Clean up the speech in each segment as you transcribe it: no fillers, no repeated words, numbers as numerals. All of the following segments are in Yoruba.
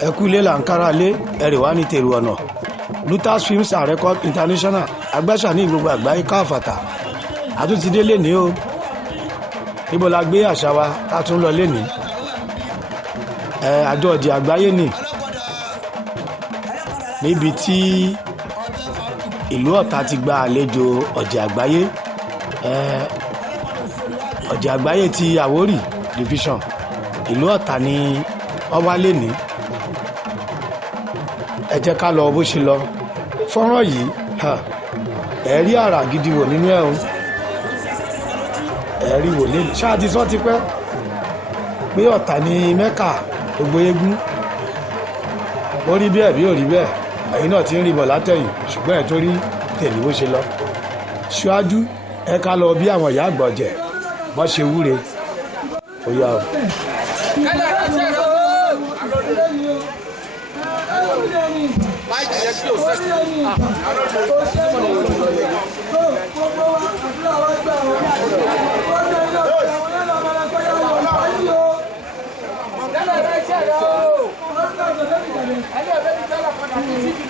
ẹkúlé làǹkárá lé ẹrìwá ní tèrú ọ̀nà Lutas Films and Record International agbáṣà ní gbogbo àgbáyé káfàtà àtúntìdé lẹ́ni o níbo la gbé àṣà wa ká tún lọ lẹ́ni àjọ Oje Agbaye ní níbi tí ìlú Ọ̀tà ti gba àlejò Oje Agbaye Oje Agbaye ti Awori division ìlú Ọ̀tà ní ọwá lẹ́ni ẹ jẹ́ ká lọ bó ṣe lọ fọ́nrán yìí ẹ rí àrà gidi wò nínú ẹ̀ o ẹ rí wò lẹ́nu ṣáàtì sọ́ ti pẹ́ pé Ọ̀tà ní Mẹ́kà gbogbo eégún ó rí bẹ́ẹ̀ bí ò rí bẹ́ẹ̀ ẹ̀yin náà ti ń rí bọ̀ látẹ̀yìn ṣùgbọ́n ẹ̀ tó rí tèmi bó ṣe lọ ṣáájú ẹ ká lọ bí àwọn ìyá àgbà Ọ̀jẹ̀ bọ́ ṣe wúre ó yá o.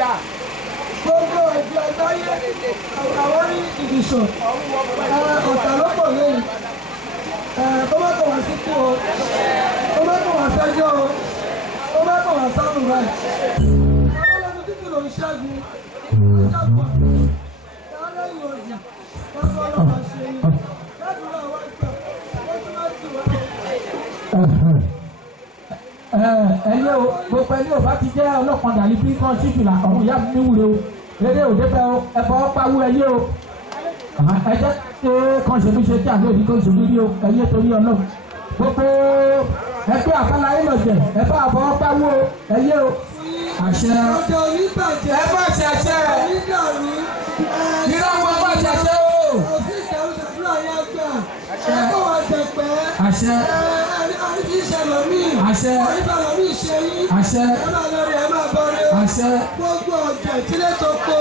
Gbogbo Oje Agbaye Awori ìdìṣọ Ọ̀tà ló pọ̀ lẹ́yìn kó má kọ̀ wá síkú o kó má kọ̀ wá sẹ́jọ́ o kó má kọ̀ wá sánú báyìí. Ọlọ́run títí ló ń ṣẹ́gun ìṣàgbọ́ lẹ́yìn òjì wọ́n fọ́ ọlọ́run ṣe é lẹ́dùnúà wá gbà wọ́n tún má ti wá. Ẹyẹ o gbogbo ẹni ò bá ti jẹ́ ọlọ́kan dàlí bí kan sí fìlà ọ̀hún ìyá mi wúre o eré òde fẹ́ o ẹ̀fọ́ pawú ẹyẹ o ẹjẹ́ ṣe kan ṣe bí ṣe tí àlọ́ òdì kan ṣe bí rí o ẹyẹ torí ọlọ́run gbogbo ẹgbẹ́ àbáláyé lọ́jẹ̀ ẹ̀fọ́ àfọ́ pawú o ẹyẹ o àṣẹ Ọjọ́ oníbàjẹ́ ẹ̀fọ́ ṣẹṣẹ nínú àwọn ọmọ ṣẹṣẹ o òfin ìjẹun ṣàdúrà yẹn gbà ẹ̀kọ́ wa jẹ̀pẹ́ àṣẹ àrífi ìṣẹ̀lẹ̀ míì àṣẹ àrífàlẹ̀ míì ṣe yín àṣẹ ẹ máa lọ rí ẹ máa bọ́ rí àṣẹ gbogbo Ọ̀jẹ̀ tílé tó kó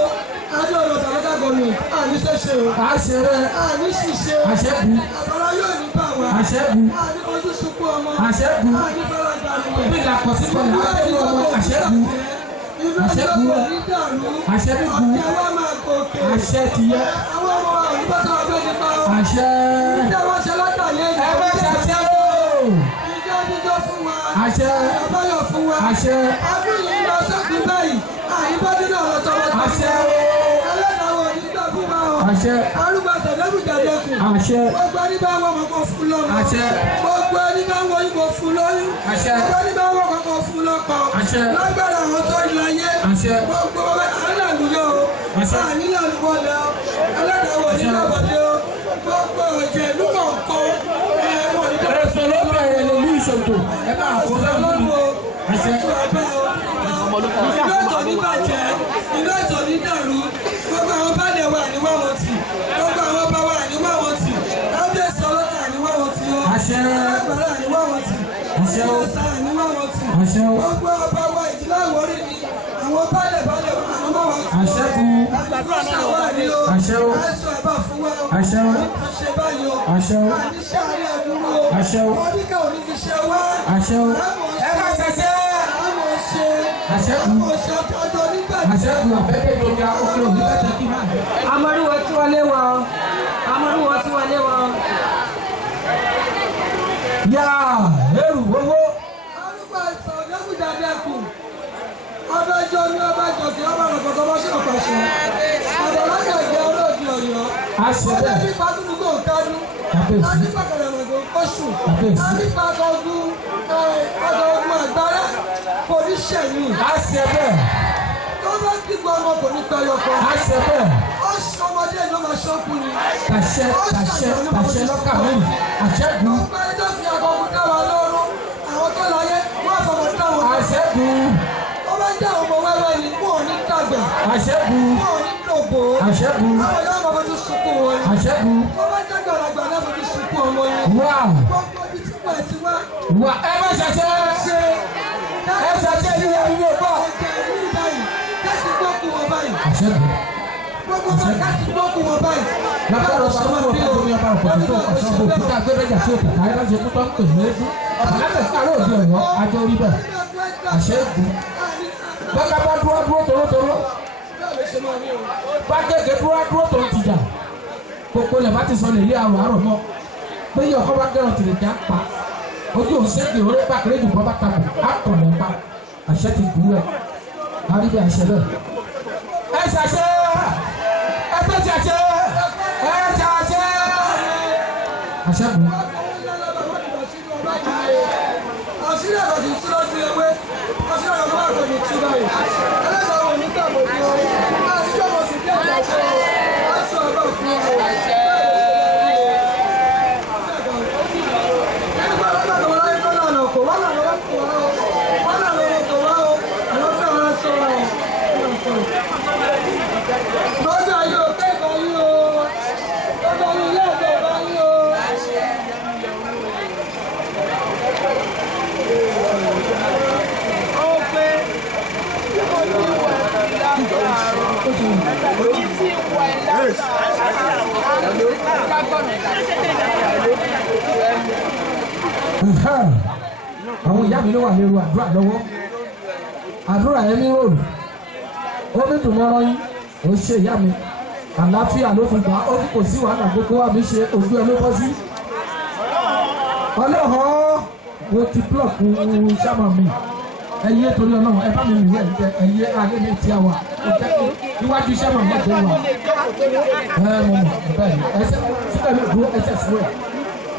adé ọlọ́dà lọ́dà gọ́ọ̀mì àní ṣẹṣẹ o àṣẹ rẹ àní ṣiṣẹ́ àṣẹ bù àbọ̀lá yóò ní bá wa àṣẹ bù àní fojú sunkún ọmọ àṣẹ bù àní fẹ́ràn gbàgbé bí ìlàkọ̀ sí kan náà àṣẹ bù ọmọ àṣẹ bù àṣẹ bù ọ àṣẹ bí bù àṣẹ tìyẹ àwọn ọmọ àlùbọ́sà ọdún nípa ọ àṣẹ ìjọba ṣe látàlẹ́ ẹgbẹ́ ṣàṣẹ o ìjọ dídọ́ fún wa àṣẹ àbáyọ fún wa àṣẹ ọdún yìí lọ sókè báyìí àyíbọ́dún náà lọ tọwọ́ tọwọ́ àṣẹ ẹlẹ́dàwọ̀ nígbà fún wa ọ àṣẹ arúgbó àtẹ̀lẹ́gùjàdẹ́kùn àṣẹ gbogbo ẹni bá wọ́n kọ́kọ́ fún lọ́mọ àṣẹ gbogbo ẹni bá wọ́n yìí kò fún lóyún àṣẹ gbogbo ẹni bá wọ́n kọ́kọ́ fún lọ́kọ àṣẹ lágbára àwọn tó ń láyé àṣẹ gbogbo ànílàlúyọ o àṣẹ ànílàlúwọlẹ o ẹlẹ́dàwọ̀ nígbàbọ̀dé o gbogbo Ọ̀jẹ̀ ìlú kọ̀ọ̀kan wọ́n ní dáhùn ẹ̀sọ́ ló bẹ̀rẹ̀ lè ní ìṣòtò ẹ bá àkóso lọ́wọ́ àṣẹ ìlú ètò níbàjẹ́ ìlú ètò nídàrú gbogbo àwọn bálẹ̀ wà ní wọ́n ti gbogbo àwọn ọba wà ní wọ́n ti ọdẹ sọlọ́tà ní wọ́n ti o àṣẹ agbára ní wọ́n ti àṣẹ o ọ̀sà ní wọ́n ti àṣẹ o gbogbo ọba wa ìdílé Àwórì ni àwọn bálẹ̀ àwọn wọ́n ti àṣẹ kù àgbàgbọ́sà wà ní o àṣẹ o àìsàn ẹ̀bà fún wa o àṣẹ o àṣẹ báyìí o àṣẹ o àníṣe àárẹ̀ ẹ̀dúró o àṣẹ o oníkà òní fi ṣe wá àṣẹ o ẹ má ṣẹṣẹ àmọ̀ ṣe àṣẹ kù àmọ̀ ṣe ọjọ́ nígbàjẹ́. àṣẹ kù àfẹ́kẹ́ ìjọba òkè òní bẹ́tẹ̀ kí máa bẹ̀. Amọ̀rúwọ̀ tí wọlé wọn amọ̀rúwọ̀ tí wọlé wọn. yá èrù owó. arúgbó àìsàn ọ̀dẹ́kùjàdẹ́kùn ọbẹ̀jọ ní ọbẹ̀jọ kí ọba rẹ̀ kọ̀ọ̀kan bọ́ sí ọ̀pẹ̀ṣẹ̀ àbọ̀lájà ìgbẹ́ olóòdì Ọ̀yọ́ àṣẹ bẹ́ẹ̀ ọdẹ nípa dúdúgbò kánú láti pàkàrẹ̀ rẹ̀gọ̀ kọ́sù láti pàkà ogun Àgbàrá kò ní ṣẹ̀yìn àṣẹ bẹ́ẹ̀ tó bá dìgbò ọmọ kò ní pẹ̀yọkọ àṣẹ bẹ́ẹ̀ ọ̀ṣun ọmọdé ló máa ṣọ́kù ni àṣẹ àṣẹ àṣẹ lọ́kà lónìí àṣẹ kù gbogbo ẹni tó fi àkọ́kù dá wa lọ́rùn àwọn tó láyé wọ́n àfọwọ́ dá wọn àṣẹ kù wọ́n bá jẹ́ ọmọ wẹ́wẹ́ ni wọn ò ní dàgbà àṣẹ kù wọn ò ní dògbò àṣẹ kù àwọn yóò máa fojú sunkún wọn ni àṣẹ kù wọ́n bá jẹ́ gbàlagbà náà fojú sunkún ọmọ yẹn wá gbogbo ibi tí wọ́n ti wá wá ẹ má ṣẹṣẹ ṣe ẹ ṣẹṣẹ ní ìyàwó bọ̀. ẹ̀jẹ̀ ní báyìí kẹ́sì gbókùn wọn báyìí àṣẹ kù gbogbo bá kẹ́sì gbókùn wọn báyìí. lápá lọ sọ wọn bá wọn bí ọba ọkọ tó ọsàn bò kíkà gbẹdẹjà sí òkè káyọ ṣe kú tó ń pè ní eégún alátẹ̀ká ló di ọ̀yọ́ ajọ́ orí bẹ́ẹ̀ àṣẹ ìgbó bọ́ká bá dúró torótoró bá kéèké dúró tó ń tìjà kókó lẹ̀ bá ti sọ lè lé àrò àrò mọ́ pé yí ọkọ bá kẹrọ tìrì ká pa ojú òsèké orí pàkìrẹ́ ìdùnnú bá tàbí àtọ̀lẹ̀ pa àṣẹ ti gbú ẹ̀ àrí bí àṣẹ bẹ́ẹ̀. ẹ ṣàṣẹ ẹ tó ti àṣẹ ẹ ṣàṣẹ àṣẹ bù. àṣírí ẹ̀rọ ti tú lọ́jú ewé àṣírí ẹ̀rọ máa kọ̀ ní tú báyìí ẹlẹ́gbàá wo ní tàbí ojú ọ àṣírí ọmọ sì bí ẹ̀jẹ̀ ṣe aṣọ ọ̀rọ̀ fún ọ. ẹgbẹ́ ọlọ́dọ̀ tó wọ́n láyé tó lọ́nà kò wọ́n náà lọ́wọ́ kò wá o wọ́n náà lọ́wọ́ kò wá o àwọn fẹ́ wọn tó wá o. lọ́jọ́ ayé o kẹ́kọ̀ọ́ yìí o lọ́jọ́ ayé ilé ẹ̀kọ́ ọba yìí o. Àwọn ìyá mi ló wà lérò àdúrà lọ́wọ́ àdúrà yẹn ní ròlù ó ní dùnmọ́rọ́ yín ó ṣe ìyá mi àlàáfíà ló fi gbà ó kò sí wàhálà gbogbo wa mi ṣe ojú ẹ ló bọ́ sí. ọlọ́hàn mo ti blọọkù sábà mi ẹyẹ torí ọlọ́run ẹ bá mi nìyẹn ẹ̀jẹ̀ ẹyẹ alẹ́ mi ti àwà níwájú sábà mi ẹ̀jẹ̀ wà mo mọ̀ bẹ́ẹ̀ ẹsẹ̀ síbẹ̀ mi dúró ẹsẹ̀ síbẹ̀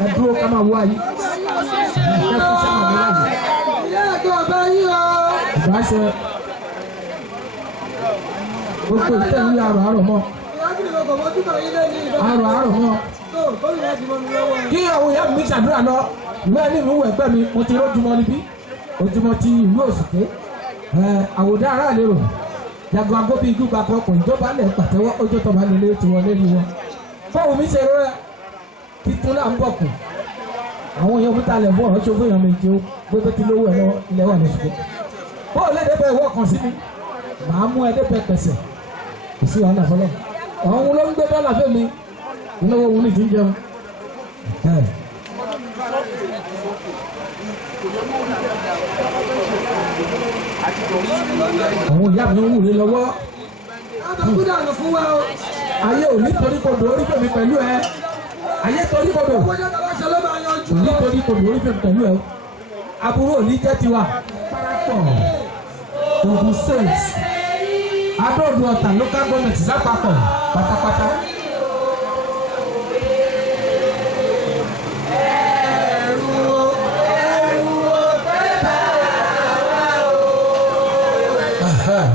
ẹ dúró ká máa wá yìí ẹ fún sábà mi láyè. ilé ẹ̀kọ́ ọba yìí o. ìbáṣẹ gbogbo ìtẹ̀yìn àrò àrò mọ́ àrò àrò mọ́ kí àwọn ìyá mi ṣàdúrà lọ ìwé ẹni mi wọ ẹgbẹ́ mi mo ti rójúmọ́ níbí ojúmọ́ ti ìlú òsìké àwòdà ara lè rò jago agbóbi ìdúgba kọkùn ìjọba lẹ̀ pàtẹ́wọ́ ojú tọba nílé tiwọn lérí wọn fọwọ́ mi ṣe rẹ títún náà ń bọ̀ kù àwọn èèyàn òkúta lẹ̀ fún ọ̀rọ̀ ṣòfò èèyàn méje ó gbogbo ti lówó ẹ̀ lọ ilẹ̀ wà lọ́sùkò bọ́ọ̀ lẹ́dẹ̀ẹ́bẹ̀ ìwọ́ kan sí mi màá mú ẹ̀dẹ́gbẹ̀ pẹ̀sẹ̀ kò sí wàhálà fọlọ́ ọ̀hún ló ń gbé dọ́là fún mi ìnáwó òun ní ti ń jẹun. àwọn ìyá mi ń wúre lọ́wọ́ ayé ò ní torí kodò orí fèmí pẹ̀lú ẹ ayé torí kodò ò ní torí kodò orí fèmí pẹ̀lú ẹ aburú ò ní jẹ́ tiwa parapọ̀ Ogun State Adó-Odò Ọ̀tà local government lápapọ̀ pátápátá.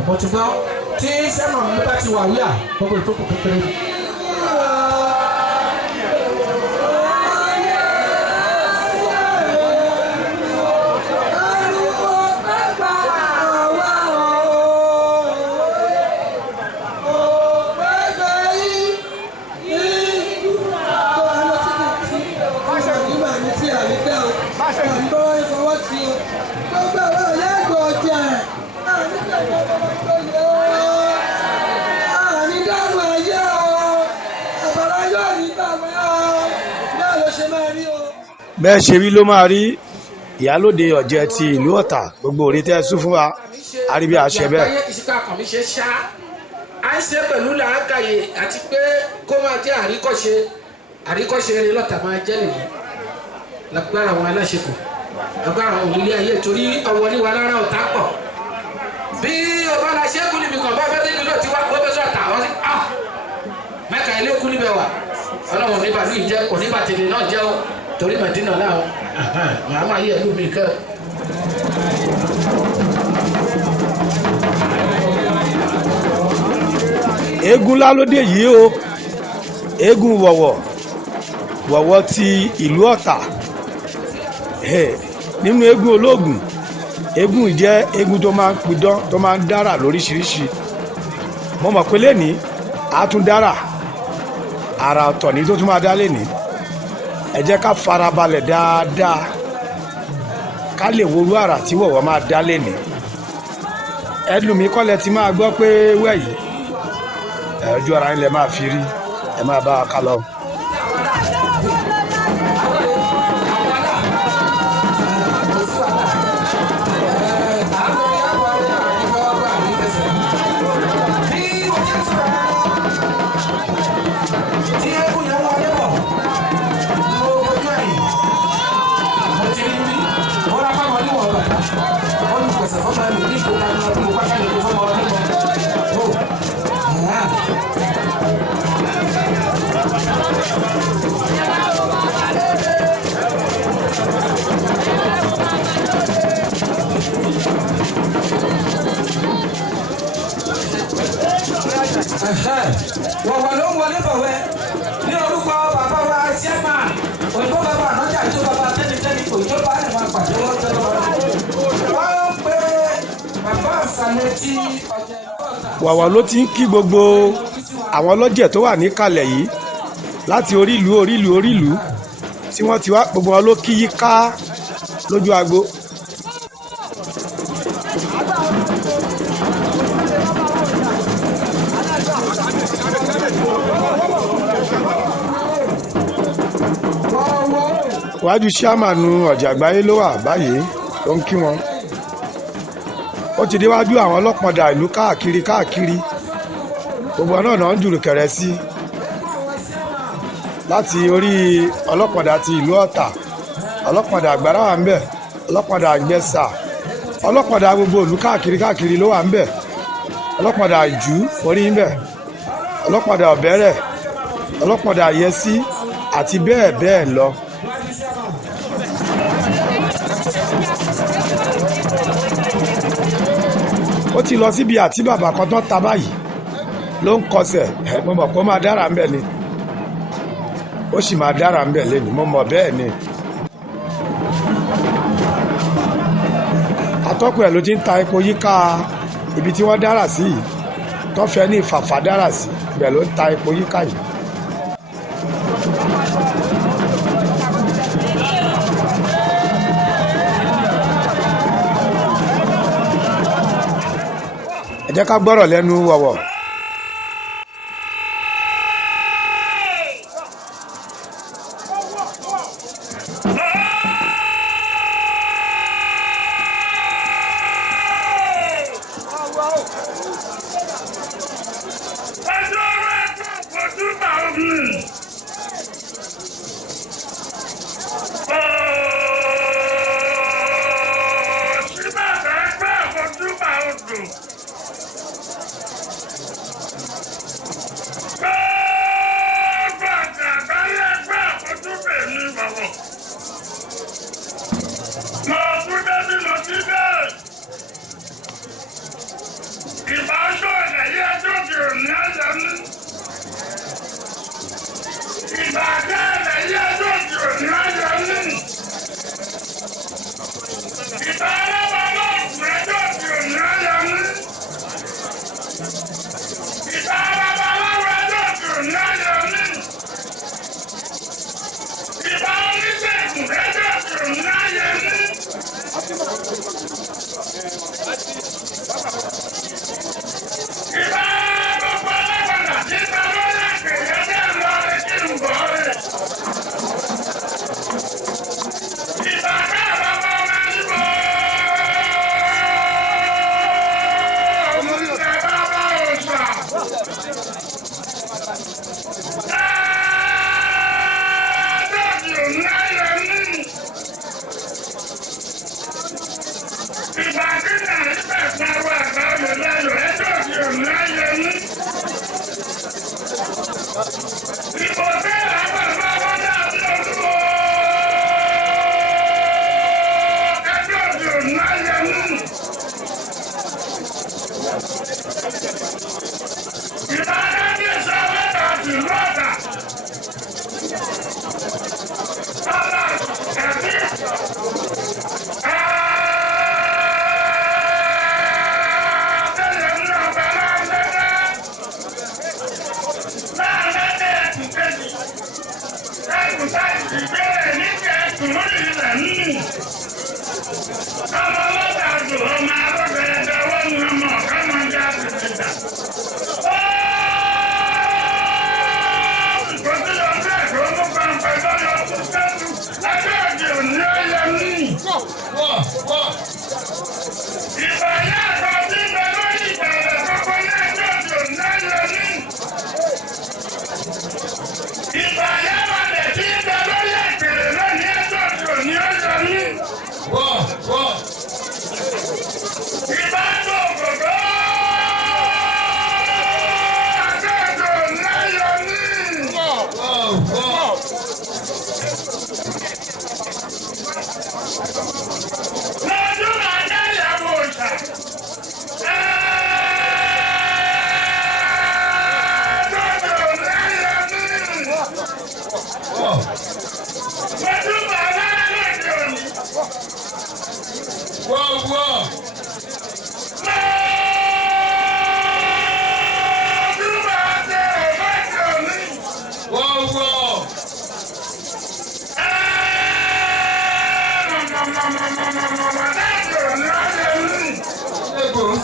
mo ti gbọ́ tí sẹ́nà mi bá ti wà wíyà gbogbo ìtókù kékeré. bẹ́ẹ̀ ṣe rí ló máa rí ìyálóde ọ̀jẹ̀ ti ìlú Ọ̀tà gbogbo orí tẹ́ sún fún wa àríbí àṣẹ bẹ́ẹ̀. ìṣìkà kan mi ṣe ṣá à ń ṣe pẹ̀lú làákàyè àti pé kó máa jẹ́ àríkọ́ṣe eré lọ́tà máa jẹ́ nìyí lágbára àwọn aláṣepọ̀ lágbára àwọn òlílé ayé torí ọwọ́ ní wa lára ọ̀tá pọ̀ bí ọba la ṣe kú níbi kan bá fẹ́ débi ló ti wá gbọ́ bẹ́sọ̀ àtà wọ́n sí mẹ́ka ilé kú níbẹ̀ wà ọlọ́run oníbàlú ìjẹ́ oníbàtẹ̀lẹ̀ náà jẹ́ o torí màdínà náà màá máa yí ẹ̀lú mi kẹ́ o. eégún lálódé yìí o eégún wọ̀wọ̀ ti ìlú Ọ̀tà nínú eégún ológun eégún jẹ́ eégún tó máa ń pidán tó máa ń dára lóríṣiríṣi mo mọ̀ pé lẹ́nìí a tún dára àrà ọ̀tọ̀ ní tó tún máa dá lẹ́nìí ẹ jẹ́ ká farabalẹ̀ dáadáa ká lè worú àrà tí wọ̀wọ̀ máa dá lẹ́nìí ẹlùmí kọ́lẹ̀ tí máa gbọ́ pé wẹ̀yí ojú ara ilẹ̀ máa fi rí ẹ máa bá a ká lọ. wọ̀wọ̀ ló ń wọlé bọ̀wẹ́ ní orúkọ bàbá wa ṣẹ́mà òyìnbó bàbá ànájà tó bàbá tẹ́nitẹ́ni kò tó bá ẹ̀wọ̀n pàdé wọ́n tẹ́ lọ́wọ́ wọ́n pé bàbá àṣàlẹ̀ tí ọjà ìbọ̀tà. wàwà ló ti ń kí gbogbo àwọn ọlọ́jẹ̀ tó wà níkàlẹ̀ yìí láti orílùú tí wọ́n ti wá gbogbo wọn ló kí yí ká lójú agbo. wájú síámànù Ọ̀jẹ̀ Àgbáyé ló wà báyìí tó ń kí wọn. ó ti déwájú àwọn ọlọ́pàá ìlú káàkiri gbogbo náà náà ń jùrù kẹrẹ sí láti orí ọlọ́pàá ti ìlú Ọ̀tà, ọlọ́pàá Àgbàrá wà ń bẹ̀, ọlọ́pàá Àgbẹ̀sà, ọlọ́pàá gbogbo ìlú káàkiri ló wà ń bẹ̀, ọlọ́pàá Ìjú orí ń bẹ̀, ọlọ́pàá Ọ̀bẹ́rẹ̀, ọlọ́pàá Àyẹ́sí àti bẹ́ẹ̀ bẹ́ẹ̀ lọ. ó ti lọ síbi àti bàbá kan tó ta báyìí ló ń kọsẹ̀ mo mọ̀ kó máa dára ń bẹ̀ ni ó sì máa dára ń bẹ̀ lẹ́nu mo mọ̀ bẹ́ẹ̀ ni. atọ́kùn ẹ̀ ló ti ń ta epo yíká ibi tí wọ́n dára sí yìí tó fẹ́ ní ìfàfà dára sí ibẹ̀ ló ń ta epo yíká yìí. ẹ jẹ́ ká gbọ́rọ̀ lẹ́nu wọ̀wọ̀. Ìbá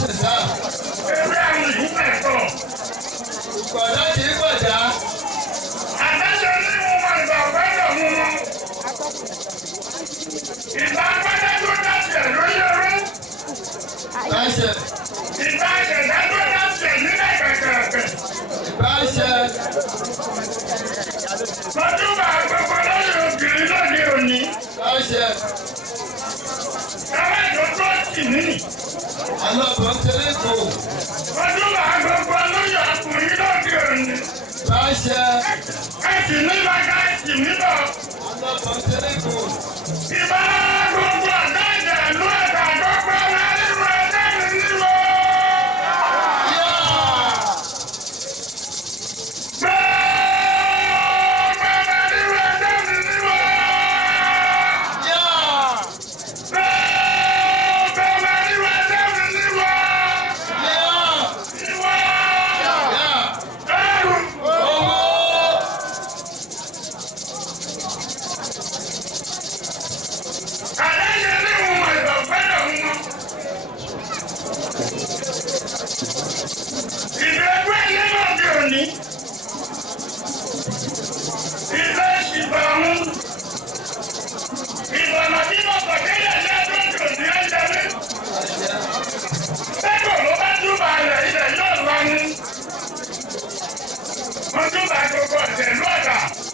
ṣẹ̀dá. Ewé àwọn ìlú mẹ́kọ̀. Ìgbọ̀dá kì í gbọ̀dá. Àtẹ́jọ́ ní wọn ìgbà gbọ́dọ̀ mú wọn. Ìgbà gbọ́dọ̀ tó dáṣẹ̀ lórí orí. Báṣẹ. Ìgbà ìṣẹ̀dá tó dáṣẹ̀ nílẹ̀ kẹ̀kẹ̀kẹ̀. Báṣẹ. Mọ́túbà gbogbo lórí ògiri lóde òní. Báṣẹ. Káwé tó tó tì mí. Alọ́bọ̀ tẹ́lẹ̀ kò. Mọ́túbà gbogbo lórí ọkùnrin lóde òní. Báṣẹ. Ẹ̀sì nígbà ká ẹ̀sì níbọ̀. Alọ́bọ̀ tẹ́lẹ̀ kò. Ìbá gbogbo ọ̀gá ìjẹ̀lú ẹ̀ka gbogbo ọ̀gá nínú ẹ̀dá mi níwọ̀.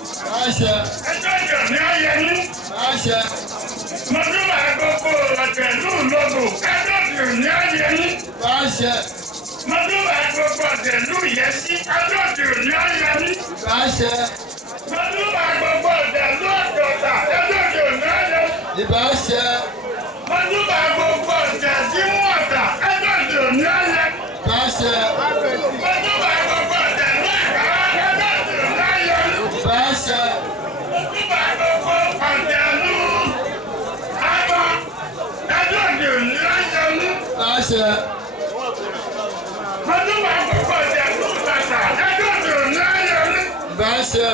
Ẹjọ́ ìjọ ní ayé ní. Mọ́túbà gbogbo ọ̀tẹ̀lú lọ́gò. Ẹjọ́ ìjọ ní ayé ní. Mọ́túbà gbogbo ọ̀tẹ̀lú yẹ sí. Ẹjọ́ ìjọ ní ayé ní. Mọ́túbà gbogbo ọ̀tẹ̀lú ọ̀dọ̀ta. Ẹjọ́ ìjọ ní ayé ní. Mọ́túbà gbogbo ọ̀tẹ̀lú ọ̀tà. Ẹjọ́ ìjọ ní ayé ní. Mọ́túbà gbogbo ọ̀tẹ̀lú àkàrà. Ẹjọ́ ìjọ ní ayé ní. Mọ́túbà gbogbo ọ̀tẹ̀lú àbọ̀. Ẹjọ́ ìjọ ní ayé ní. Mọ́túbà gbogbo ọ̀tẹ̀lú bàtà. Ẹjọ́ ìjọ ní ayé ní. Báṣẹ.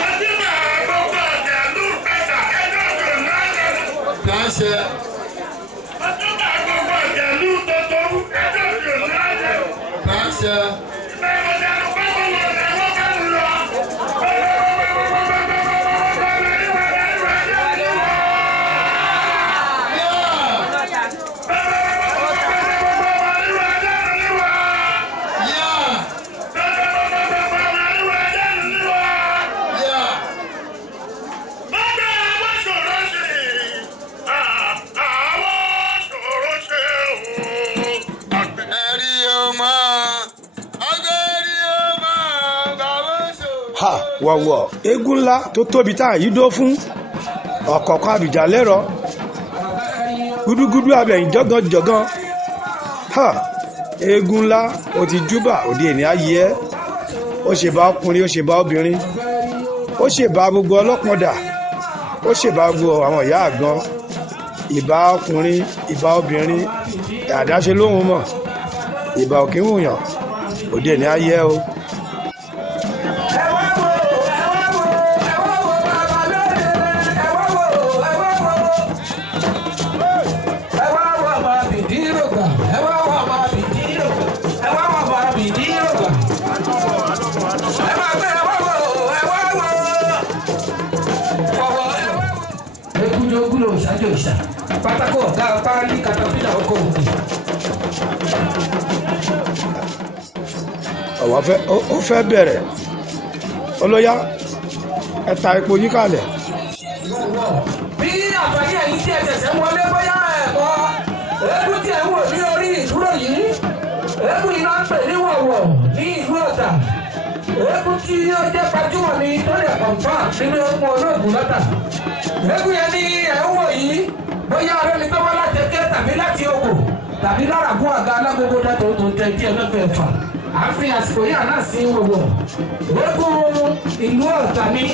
Mọ́túbà gbogbo ọ̀tẹ̀lú bàtà. Ẹjọ́ ìjọ ní ayé ní. Báṣẹ. Mọ́túbà gbogbo ọ̀tẹ̀lú tọ́tọ́rú. Ẹjọ́ ìjọ ní ayé ní. Báṣẹ. ha wọ̀wọ̀ eégún ńlá tó tóbi tá à yí dó fún ọ̀kọ̀ọ̀kan àbìjà lẹ́rọ gúdúgúdú abẹ̀yìn jọ́gànjọ́gàn ha eégún ńlá ó ti júbà òde èní ayé ẹ́ ó ṣe bá ọkùnrin ó ṣe bá obìnrin ó ṣe bá gbogbo ọlọ́pọ̀dà ó ṣe bá gbogbo àwọn ìyá àgbọn ìbá ọkùnrin ìbá obìnrin àdáṣe lóhun mọ̀ ìbá òkè wùyàn òde èní ayé ẹ́ o. pátákó ọ̀gá páálí katapila oko òkè. ó fẹ́ bẹ̀rẹ̀ olóyá ẹ̀ta epo yí kalẹ̀. bí àǹfààní ẹ̀yìn tí ẹ ṣẹ̀ṣẹ̀ wọlé bóyá ẹ̀kọ́ eégún tí ẹ̀ ń wò ní orí ìdúró yìí eégún iná ń pè ní wọ̀wọ̀ ní ìlú Ọ̀tà eégún tí ó jẹ́ gbajúmọ̀ ní tó lè kọ̀ǹfà nínú eégún olóògùn lọ́tà eégún yẹn ní ẹ̀ ń wò yìí bóyá ọ̀rẹ́ mi tó wá láti ẹkẹ tàbí láti oko tàbí lára gún àga alágbogbo dátò tó jẹ díẹ̀ lọ́fẹ̀ẹ́ fà àfi àsìkò yìí àná sí gbogbo eégún ìlú Ọ̀tà ni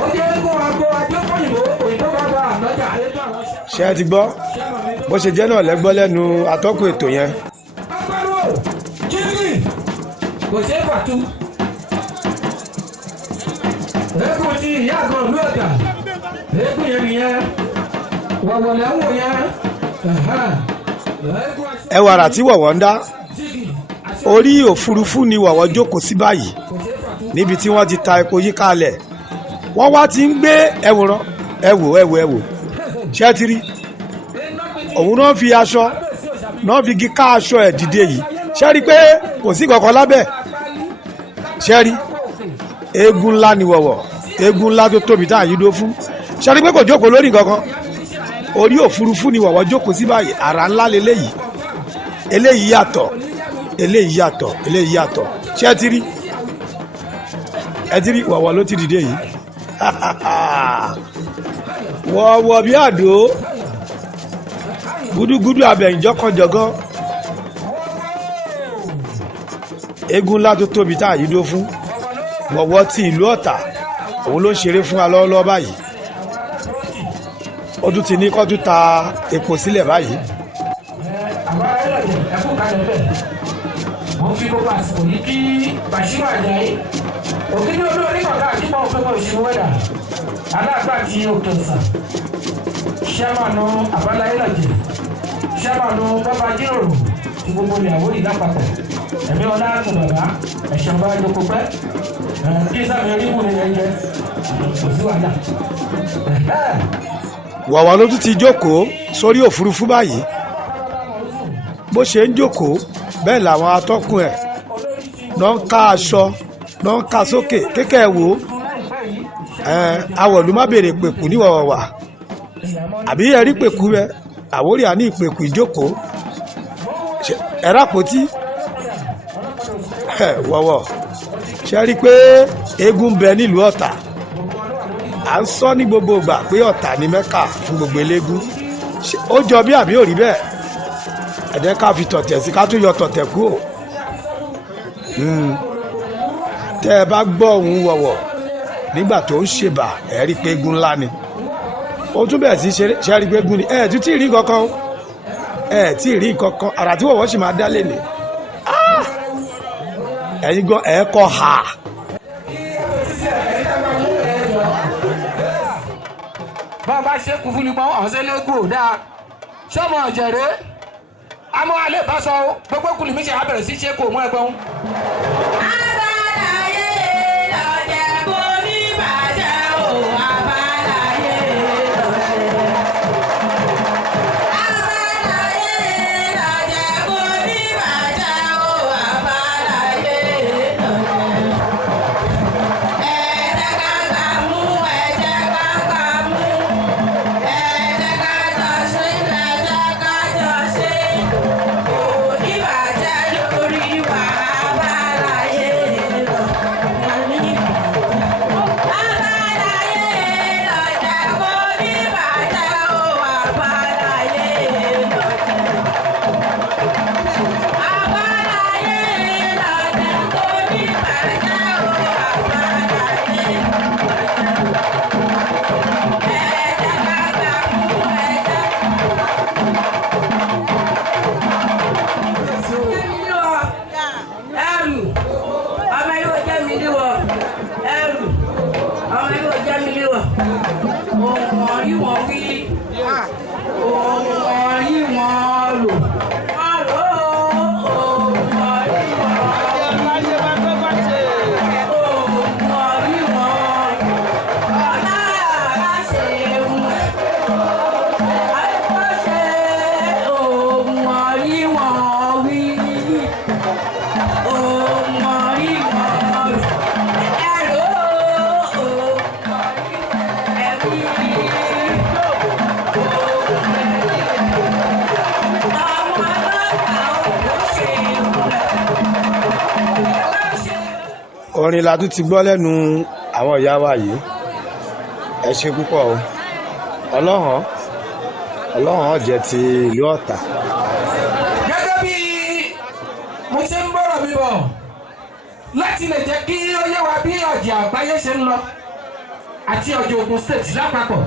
ó jẹ́ eégún agbo adékòyìnbó òyìnbó bàbá àlọ́jà eégún àwọn ṣé ẹ ti gbọ́ bó ṣe jẹ́ náà lẹ́gbọ́ lẹ́nu atọ́kùn ètò yẹn. apárò jíjí kò ṣeé pàtó eégún ti ìyá àgbọn ìlú Ọ̀tà eégún yẹn nìyẹn wọ̀wọ̀lẹ̀ ń wò yẹn ẹ wàrà tí wọ̀wọ̀ ń dá orí òfurufú ni wọ̀wọ̀ jókòó sí báyìí níbi tí wọ́n ti ta epo yí kalẹ̀ wọ́n wá ti ń gbé ẹwòrán ẹwò ṣé ti rí òun náà fi aṣọ náà fi gí ká aṣọ ẹ̀ dìde yìí ṣé rí pé kò sí kankan lábẹ́ ṣé rí eégún ńlá ni wọ̀wọ̀ eégún ńlá tó tóbi tá à yí dó fún ṣé rí pé kò jókòó lórí kankan orí òfurufú ni wọ̀wọ̀ jókòó sí báyìí àrà ńlá leléyìí eléyìí yàtọ̀ ṣé ti rí ẹ ti rí wọ̀wọ̀ ló ti dìde yìí wọ̀wọ̀ bí àdó gúdúgúdú abẹ̀yìnjọ́kànjọ̀gán eégún ńlá tó tóbi tá à yí dó fún wọ̀wọ̀ ti ìlú Ọ̀tà òun ló ń ṣeré fún wa lọ́wọ́lọ́wọ́ báyìí ó tún ti ní kó tún ta epo sílẹ̀ báyìí. mo fi gbogbo àsìkò yìí kí Bàṣírù Àjàyí òkìní olórí kọ̀ọ̀ká àdìpọ̀ òfin òṣìṣẹ́ wẹ́dà aláàgbà tí òkè ọ̀sán sẹ́mánù àbáláyé lọ́jẹ̀ sẹ́mánù bàbá jíròrò tí gbogbo ilẹ̀ Àwórì lápapọ̀ ẹ̀mí ọlá àtún bàbá ẹ̀ṣẹ̀ ọba ìjókòó pẹ́ kí sábẹ́ rí wù ní ẹ̀yẹ kò sí wàhálà. wọ̀wọ̀ ló tún ti jókòó sórí òfurufú báyìí bó ṣe ń jókòó bẹ́ẹ̀ làwọn atọ́kùn ẹ̀ náà ń ká aṣọ náà ń ká sókè kékè wò awọ̀lú má béèrè pèkú ní wọ̀wọ̀wà àbí ẹ̀rí pèkú rẹ Àwórì àní ìpèkú ìjókòó ẹ̀rá àpótí wọ̀wọ̀ ṣe rí pé eégún bẹ nílùú Ọ̀tà à ń sọ ní gbogbo ìgbà pé Ọ̀tà ní Mẹ́kà fún gbogbo eléégún ó jọ bí àbí ò rí bẹ́ẹ̀ ẹ̀dẹ́ ká fi tọ̀tẹ̀ sí ká tún yọ tọ̀tẹ̀ kú ò tẹ́ ẹ bá gbọ́ òun wọ̀wọ̀ nígbà tó ń ṣèbà ẹ̀ rí pé eégún ńlá ni ó tún bẹ̀rẹ̀ sí ṣe rí pé eégún ni ẹ̀ tún tí ì rí kankan ẹ̀ tí ì rí kankan àrà tí wọ̀wọ̀ sì máa dá lé ní ẹ̀yin gan ẹ̀ kọ́ ha. bàbá ṣe kú fún nípa ọ̀sẹ̀ lẹ́gùn ò dáa ṣọ́mọ ọ̀jẹ̀rẹ́ àmọ́ alẹ́ bá sọ gbogbo kùlù mi ṣe àbẹ̀rẹ̀ sí ṣe kò mú ẹgbọ́n. orin la tún ti gbọ́ lẹ́nu àwọn ìyá wa yìí ẹ ṣe púpọ̀ o ọlọ́hàn jẹ́ ti ìlú Ọ̀tà. gẹ́gẹ́ bí mo ṣe ń bọ̀rọ̀ mi bọ̀ láti lè jẹ́ kí ó yé wa bí Ọ̀jẹ̀ Àgbáyé ṣe ń lọ àti Ọ̀jẹ̀ Ògùn state lápapọ̀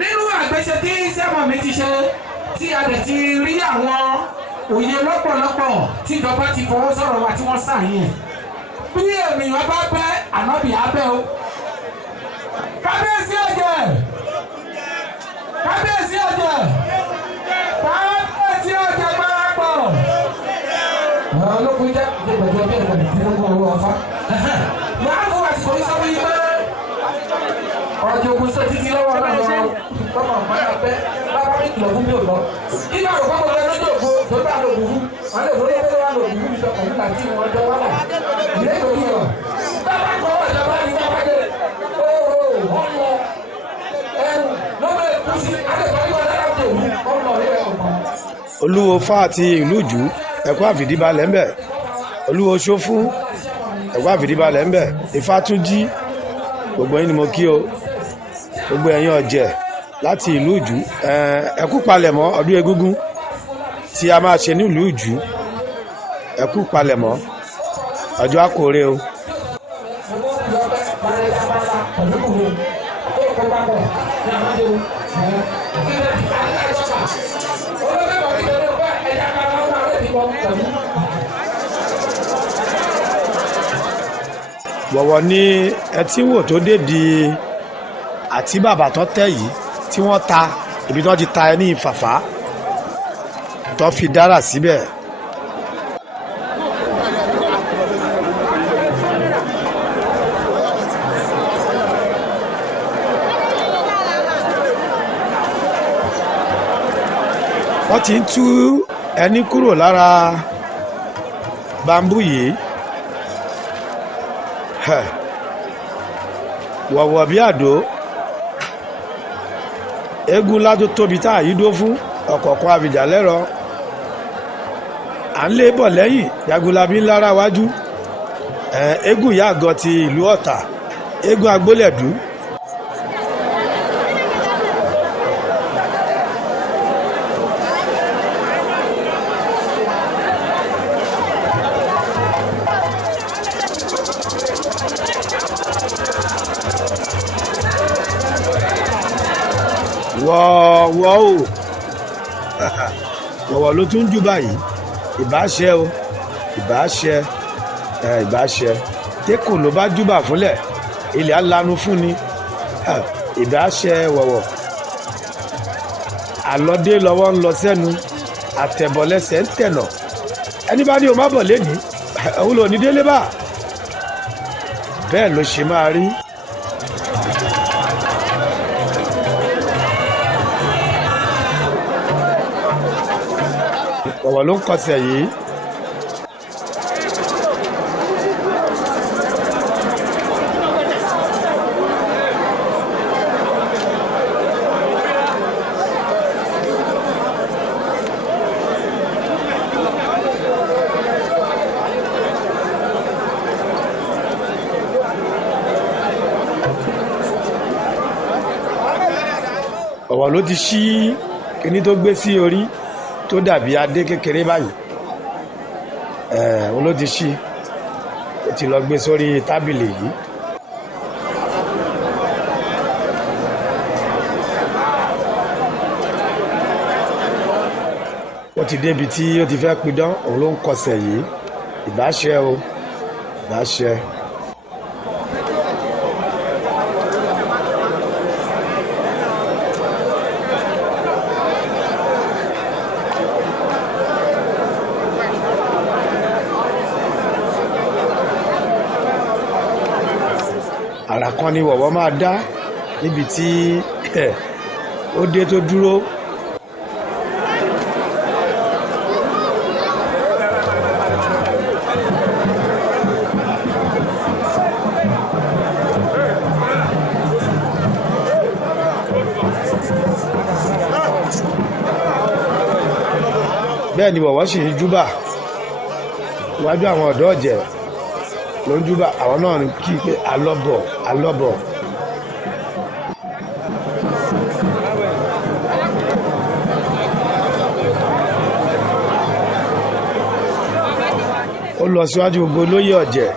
nínú àgbéṣe tí sẹ́mọ̀ mi ti ṣe tí a dẹ̀ ti rí àwọn òye lọ́pọ̀lọpọ̀ tí ìjọba ti fọwọ́ sọ̀rọ̀ wa tí wọ́n sàyẹn bí ènìyàn bá bẹ́ ànábì abẹ́ o kábíyèsí Ọ̀jẹ̀ kábíyèsí Ọ̀jẹ̀ kábíyèsí tí ó jẹ parapọ̀. Olókùn jẹ́ ìgbẹ̀jẹ̀ bí ẹ̀kọ́ ìdílógún owó ọ̀fà. Máa fún àsìkò yìí sọ fún yín pé ọjọ́ ogun sọ títí lọ́wọ́ náà lọ tọ́mọ̀ ọ̀páyà pé bábá mi kìlọ̀ fún mi ò lọ. Nígbà tó kọ́kọ́ lọ lójú ògbó tó bá lò ògùn fún wọn lè wọlé wọlé wà lò ògùn fún ìjọba nígbà tí wọn jọ wà là. Ilé ìtòkì yọ. Bábá kọ́ ìjọba ní bábá dé. Wọ́n lọ ẹrù lọ́wọ́ èkúsí olúwo fá àti ìlú ìjú ẹ̀kọ́ àfìdíbalẹ̀ ńbẹ̀ olúwo ṣófú ẹ̀kọ́ àfìdíbalẹ̀ ńbẹ̀ Ifátúnjí gbogbo yín ni mo kí o gbogbo ẹ̀yin ọ̀jẹ̀ láti ìlú ìjú ẹ̀kú palẹ̀mọ́ ọdún egúngún tí a máa ṣe ní ìlú ìjú ẹ̀kú palẹ̀mọ́ ọjọ́ àkórè o. Wọ̀wọ̀ ní ẹtí wò tó dédi àti bàbà tó tẹ̀ yìí tí wọ́n ta ibi tó ti ta ẹ ní ìfàfà tó fi dára síbẹ̀. Wọ́n ti ń tú ẹni kúrò lára bambú yìí. Wọ̀wọ̀ bí àdó eégún ńlá tó tóbi tá àyídó fún ọ̀kọ̀ọ̀kan àbìjà lẹ́rọ à ń lé bọ̀ lẹ́yìn Jagunlabi ńlára wájú eégún ìyá àgọ́ ti ìlú Ọ̀tà eégún agbólẹ̀dú. Wọ̀wọ̀ o wọ̀wọ̀ ló tún jù báyìí ìbáṣẹ o ìbáṣẹ tẹ́kùn ló bá júbà fúnlẹ̀ ilẹ̀ alanu fún ni ìbáṣẹ wọ̀wọ̀ àlọ́dé lọ́wọ́ ń lọ sẹ́nu àtẹ̀bọ̀lẹ́sẹ̀ ń tẹ̀nà ẹni bá ní o má bọ̀ lẹ́ni òun lò ní délé bá bẹ́ẹ̀ ló ṣe máa rí. Wọ̀wọ̀ ló ń kọsẹ̀ yìí. Wọ̀wọ̀ ló ti ṣí kíní tó gbé sí orí tó dàbí adé kékeré báyìí òun ló ti ṣí ó ti lọ gbé sórí tábìlì yìí. ó ti débi tí ó ti fẹ́ pidán òun ló ń kọsẹ̀ yìí ìbáṣẹ o ìbáṣẹ. àrà kan ni wọ̀wọ̀ máa dá níbi tí ó dé tó dúró. bẹ́ẹ̀ ni wọ̀wọ̀ sì ń júbà iwájú àwọn ọ̀dọ́ ọ̀jẹ̀ ló ń júbà àwọn náà ń kí pé alọ́bọ̀ alọ́bọ̀. ó lọ síwájú gbogbo olóyè ọ̀jẹ̀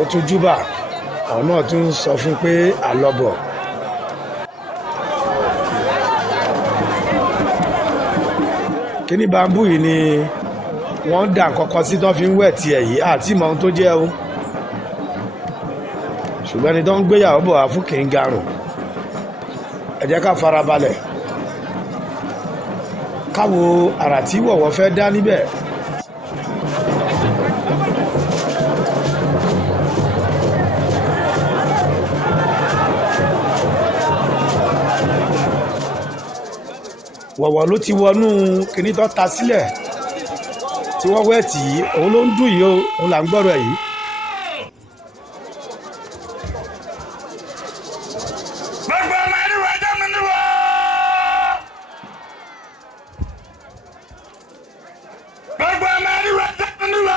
ó tún júbà àwọn náà tún sọ fún pé alọ́bọ̀. kíní bambú yìí ni wọ́n dà kọ́kọ́ sí tó fi ń wẹ̀ tiẹ̀ yìí àti ìmọ̀ ohun tó jẹ́ o ṣùgbọ́n ẹni tó ń gbéyàwó bọ̀ wá fún kì í garùn ẹ jẹ́ ká farabalẹ̀ káwo àrà tí wọ̀wọ́ fẹ́ dá níbẹ̀. wọ̀wọ̀ ló ti wọnú kíní tó ta sílẹ̀ tí wọ́n wẹ̀ tì í, òun ló ń dùn yìí o, òun là ń gbọ́rọ̀ yìí. gbogbo ọmọ ẹniwọ ẹjọ́ mi níwọ. gbogbo ọmọ ẹniwọ ẹjọ́ mi níwọ.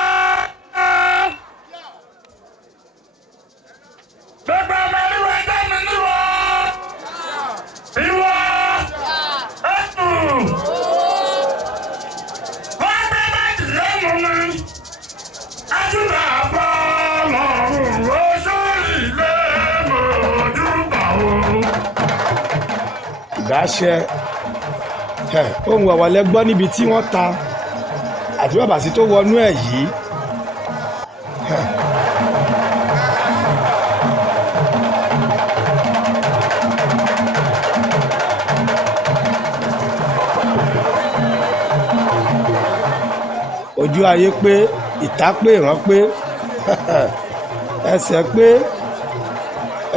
gbogbo ọmọ ẹniwọ ẹjọ́ mi níwọ. ìwọ. ìdáṣẹ ohun ọ̀wọ̀lẹ́ gbọ́ níbi tí wọ́n ta àti bàbá sí tó wọnú ẹ̀ yìí. ojú ayé pé ìta pé ìran pé ẹsẹ̀ pé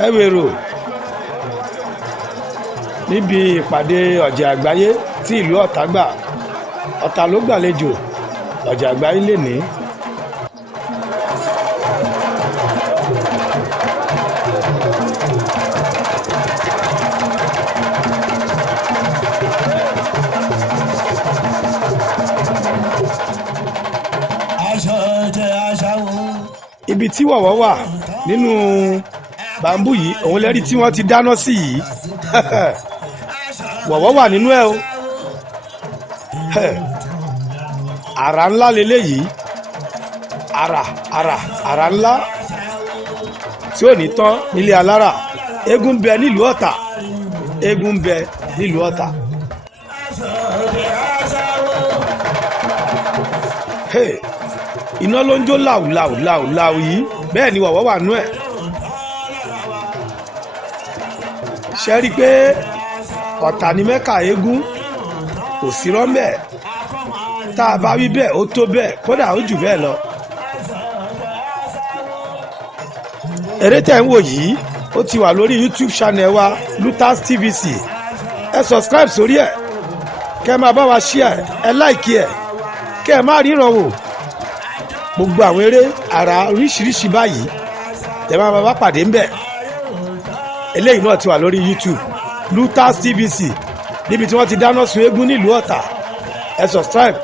ẹ̀wèrò níbi ìpàdé Oje Agbaye tí ìlú Ọ̀tà gbà. Ọ̀tà ló gbàlejò Oje Agbaye lè ní. ibi tí wọ̀wọ́ wà nínú bambú yìí òun lẹ́rí tí wọ́n ti dáná sí yìí. wọ̀wọ́ wà nínú ẹ̀ o. àrà ńlá leléyìí, àrà ńlá tí ò ní tán nílé alára. eégún ń bẹ nílùú Ọ̀tà, eégún ń bẹ nílùú Ọ̀tà. iná ló ń jó làwùlàwù yìí, bẹ́ẹ̀ ni wọ̀wọ́ wà nú ẹ̀. ṣe rí i pé Ọ̀tà ní mẹ́kà eégún, kò sí rọ́mbẹ̀. tá a bá wí bẹ́ẹ̀ ó tó bẹ́ẹ̀, kódà ó jù bẹ́ẹ̀ lọ. eré tẹ̀ ń wò yìí ó ti wà lórí YouTube channel wa Lutas TVC. ẹ subscribe sórí ẹ̀, kẹ́ ẹ máa bá wa share, ẹ like ẹ̀, kẹ́ ẹ má ríran wò gbogbo àwọn eré àrà oríṣiríṣi báyìí tẹ́ máa bá pàdé ń bẹ̀. eléyìí náà ti wà lórí YouTube Lutas TVC, níbi tí wọ́n ti dáná sun eégún nílùú Ọ̀tà. ẹ subscribe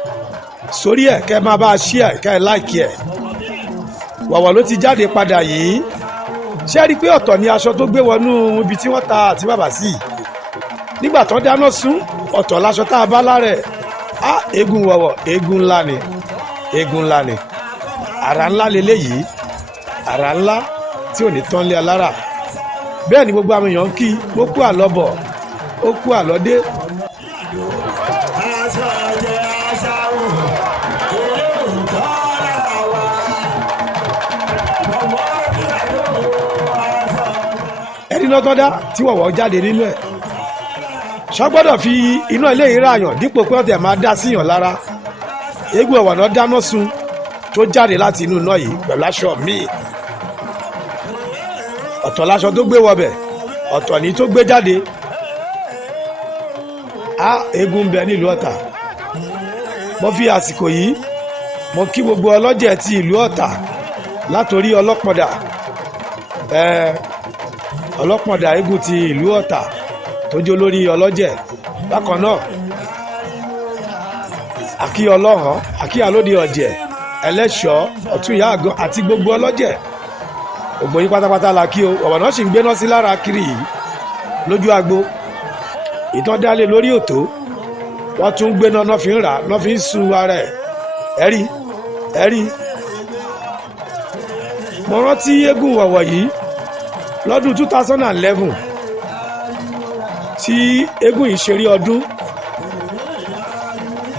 sórí ẹ̀, kẹ́ ẹ máa bá a share, kẹ́ ẹ like ẹ̀. wọ̀wọ̀ ló ti jáde padà yìí. ṣé rí i pé ọ̀tọ̀ ni aṣọ tó gbé wọnú ibi tí wọ́n ta àti bàbá sí. nígbà tó dáná sun ọ̀tọ̀ láṣọ tá a bá lára ẹ̀. eégún wọ̀wọ̀, eégún ńlá ni, eégún ńlá ni. àrà ńlá leléyìí, àrà ńlá tí ò ní tán lé alára. bẹ́ẹ̀ ni gbogbo àwọn èèyàn ń kí ó kú àlọ́bọ̀, ó kú àlọ́dé. ẹni náà tọ́ dá tí wọ̀wọ́ jáde nínú ẹ̀. ṣọ́gbọ́dọ̀ fi iná ilé yìí ràyàn dípò pé ọ̀tẹ̀ máa dá síyàn lára. eégún ẹ̀wọ̀n náà dáná sun tó jáde láti inú iná yìí pẹ̀lú aṣọ míì. ọ̀tọ̀ láṣọ tó gbé wọbẹ̀, ọ̀tọ̀ ní tó gbé jáde. eégún ń bẹ nílùú Ọ̀tà. mo fi àsìkò yìí mo kí gbogbo ọlọ́jẹ̀ ti ìlú Ọ̀tà látòrí ọlọ́pọ̀dà ọlọ́pọ̀dà eégún ti ìlú Ọ̀tà tó jó lórí ọlọ́jẹ̀. bákan náà àkí ọlọ́hàn, àkí àlódì ọ̀jẹ̀, ẹlẹ́ṣọ́, ọ̀tún ìyá àgàn àti gbogbo ọlọ́jẹ̀. gbogbo yín pátápátá la kí o. ọ̀wọ̀ náà sì ń gbéná sí lára kiri yìí lójú agbo. ìtàn dálé lórí òtó, wọ́n tún gbéná náà fi ń rà, náà fi ń sun ara ẹ̀. ẹ̀rí mo rántí eégún wọ̀wọ̀ yìí lọ́dún 2011 tí eégún yìí ṣe rí ọdún.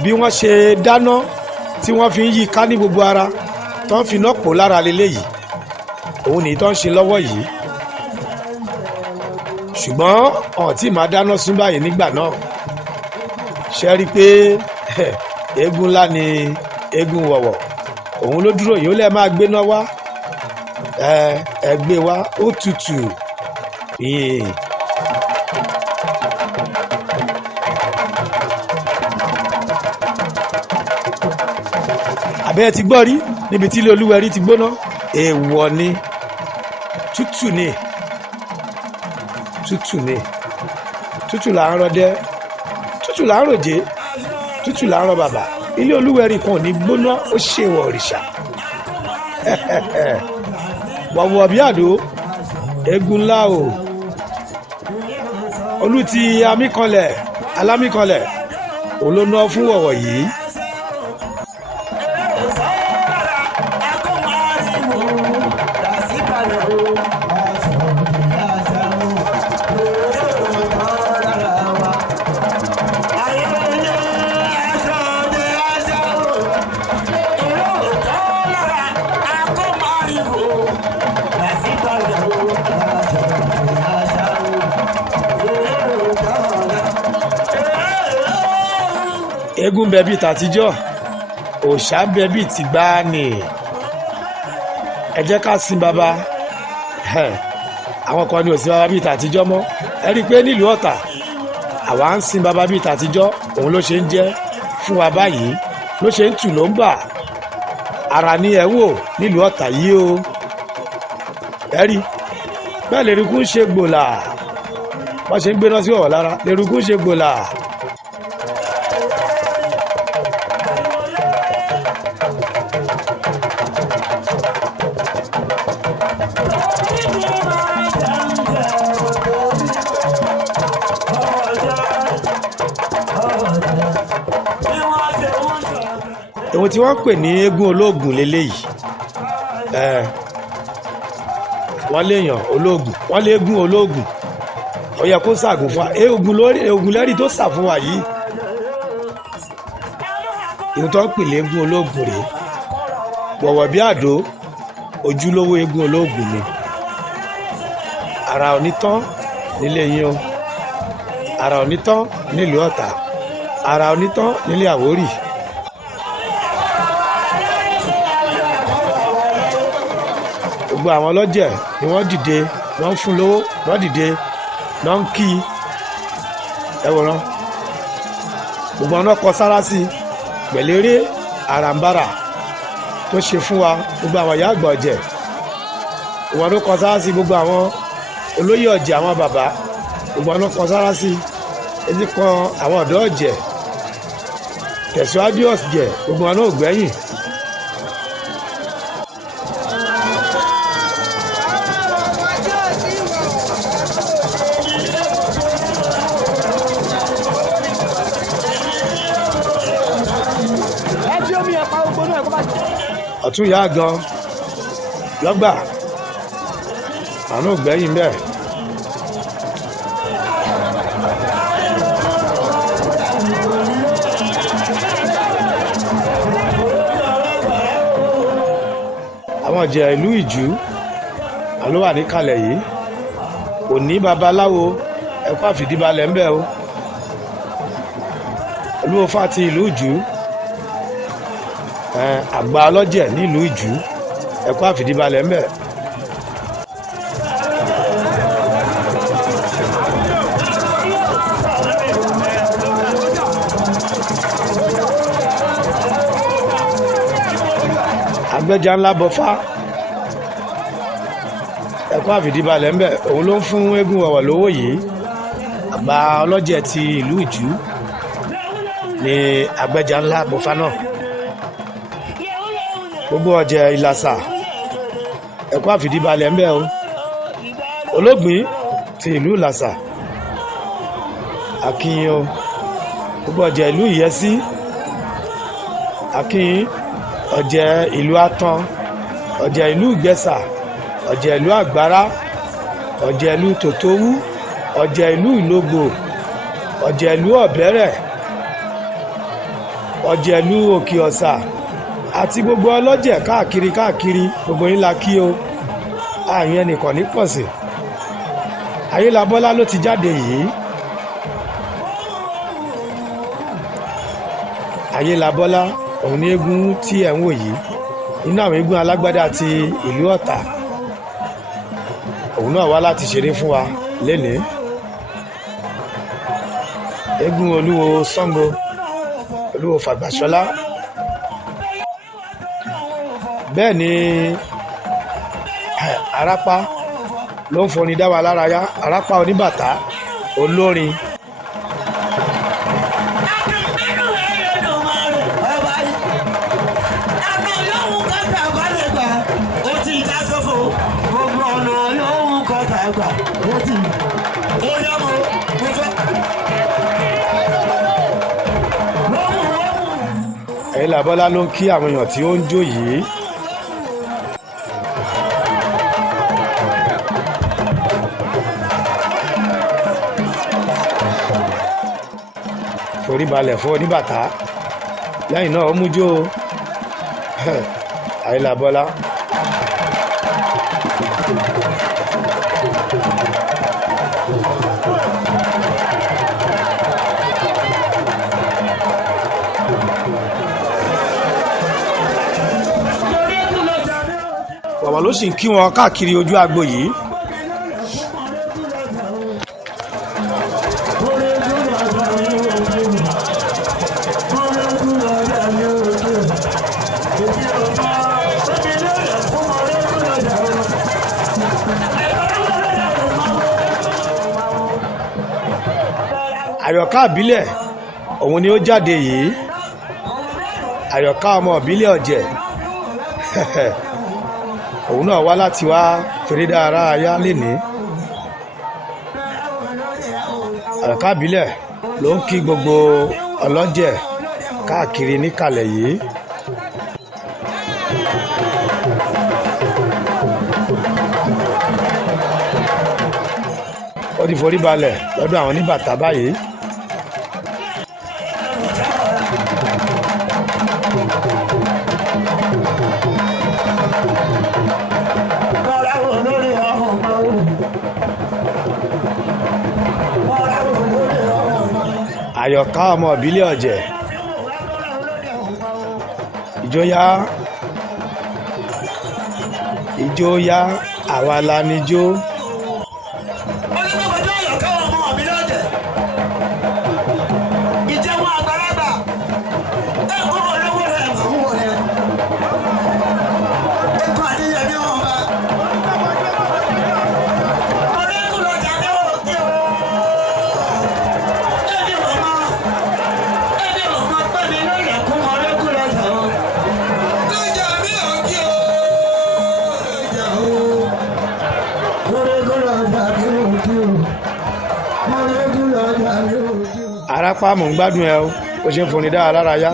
bí wọ́n ṣe dáná tí wọ́n fi ń yí ká ní gbogbo ara tó ń fi iná pò lára leléyìí, òun nìyí tó ń ṣe lọ́wọ́ yìí. ṣùgbọ́n ọ̀n tí màá dáná sún báyìí nígbà náà. ṣe rí i pé eégún ńlá ni eégún wọ̀wọ̀ òun ló dúró yìí ó lẹ́ẹ̀ máa gbéná wá ẹ gbé wá ó tutù yìí. àbẹ́ ti gbọ́ rí níbi tí ilé olúwẹ̀rí ti gbóná èèwọ̀ ni tútù ni tútù là ń rọdẹ tútù là ń ròjé tútù là ń rọ bàbà ilé olúwẹ̀rí kan ò ní gbóná ó ṣèwọ̀ òrìṣà wọ̀wọ̀ bí àdó eégún ńlá o olú ti amíkanlẹ̀ alámíkanlẹ̀ òun ló ná fún wọ̀wọ̀ yìí. eégún bẹ bíi tàtijọ́ òòṣà bẹ bíi tìgbàanì ẹ jẹ́ ká sin baba àwọn kan ní ò sin baba bíi tàtijọ́ mọ́ ẹ rí i pé nílùú Ọ̀tà àwa ń sin baba bíi tàtijọ́ òun ló ṣe ń jẹ́ fún wa báyìí ló ṣe ń tù ló ń bà ara ní ẹ wò nílùú Ọ̀tà yìí o ẹ rí bẹ́ẹ̀ lèrúkú ń ṣe gbòòlà wọ́n ṣe ń gbéná sí ọ̀wọ̀ lára lèrúkú ń ṣe gbòòlà. ohun tí wọ́n pè ní eégún olóògùn leléyìí wọ́n léèyàn olóògùn wọ́n léégún olóògùn ó yẹ kó ṣàgùn fún wa eégún lẹ́rìí tó ṣà fún wa yìí ohun tó ń pè léégún olóògùn rèé wọ̀wọ̀ bí àdó ojúlówó eégún olóògùn ni ara onítán nílé yín o ara onítán nílùú Ọ̀tà ara onítán nílé Àwórì. gbogbo àwọn ọlọ́jẹ̀ ni wọ́n dìde wọ́n ń fún lówó wọ́n dìde wọ́n ń kí ẹwọ̀ràn gbogbo ọ̀nà kọ sára sí pẹ̀lẹ́rẹ́ àràǹbarà tó ṣe fún wa gbogbo àwọn ìyá àgbà ọ̀jẹ̀ gbogbo ọ̀nà kọ sára sí gbogbo àwọn olóyè ọ̀jẹ̀ àwọn bàbá gbogbo ọ̀nà kọ sára sí etí kan àwọn ọ̀dọ́ ọ̀jẹ̀ tẹ̀síwájú ọ̀jẹ̀ gbogbo ọ̀nà ògbẹ́yìn. ọ̀tún yá gan lọ́gbà àánú gbẹ̀yìn bẹ́ẹ̀. àwọn ọ̀jẹ̀ ìlú Ìjú ló wà níkàlẹ̀ yìí òní babaláwo ẹ̀kọ́ àfìdíbalẹ̀ ń bẹ o olúwo fàtí ìlú Ìjú àgbà ọlọ́jẹ̀ nílùú Ìjú ẹ̀kọ́ àfìdíbalẹ̀ ń bẹ. àgbẹ̀jà ńlá bọ́fá ẹ̀kọ́ àfìdíbalẹ̀ ń bẹ òun ló ń fún eégún wọ̀wọ̀ lówó yìí àgbà ọlọ́jẹ̀ ti ìlú Ìjú ní àgbẹ̀jà ńlá bọ́fá náà. gbogbo ọ̀jẹ̀ Ìlàsà ẹ̀kọ́ àfìdíbalẹ̀ ń bẹ o olóògbín ti ìlú Ìlàsà akínyìn o gbogbo ọ̀jẹ̀ ìlú Ìyẹ́sí akínyìn ọ̀jẹ̀ ìlú Àtàn ọ̀jẹ̀ ìlú Ìgbẹ́sà ọ̀jẹ̀ ìlú Àgbárá ọ̀jẹ̀ ìlú Tòtówú ọ̀jẹ̀ ìlú Ìlógbò ọ̀jẹ̀ ìlú Ọ̀bẹ́rẹ̀ ọ̀jẹ̀ ìlú Òkè Ọ̀sà àti gbogbo ọlọ́jẹ̀ káàkiri gbogbo yín la kí o àyìn ẹnìkan ní pọ̀sì Ayélabọ́lá ló ti jáde yìí Ayélabọ́lá òun ní eégún tí ẹ̀ ń wò yìí nínú àwọn eégún alágbádá ti ìlú Ọ̀tà. Òun náà wá láti ṣeré fún wa lénìí. Eégún olúwo Ṣàngó, olúwo Fàgbàṣọlá. Bẹ́ẹ̀ ni Arápá ló ń fọni dá wa lárayá. Arápá oníbàtà olórin. Ayélabọ́lá ló ń kí àwọn èèyàn tí ó ń jó yìí. Forí balẹ̀ fún oníbàtà lẹ́yìn náà ó mú jó Ayélabọ́lá. Bàbá ló sì ń kí wọn káàkiri ojú agbo yìí. Àyọ̀ká ìbílẹ̀ òun ni ó jáde yìí. Àyọ̀ká ọmọ ìbílẹ̀ Ọ̀jẹ̀. Òun náà wá láti wá fèrè dára ayá lénìí. Àyọ̀ká ìbílẹ̀ ló ń kí gbogbo ọlọ́jẹ̀ káàkiri níkàlẹ̀ yìí. Ó ti forí balẹ̀ lọ́dọ̀ àwọn oníbàtà báyìí. Àyọ̀ká ọmọ ìbílẹ̀ Ọ̀jẹ̀. Ìjóyá ìjóyá àwa la níjó. Arápá mò ń gbádùn ẹ o, ó ṣe ń foni dára lára yá.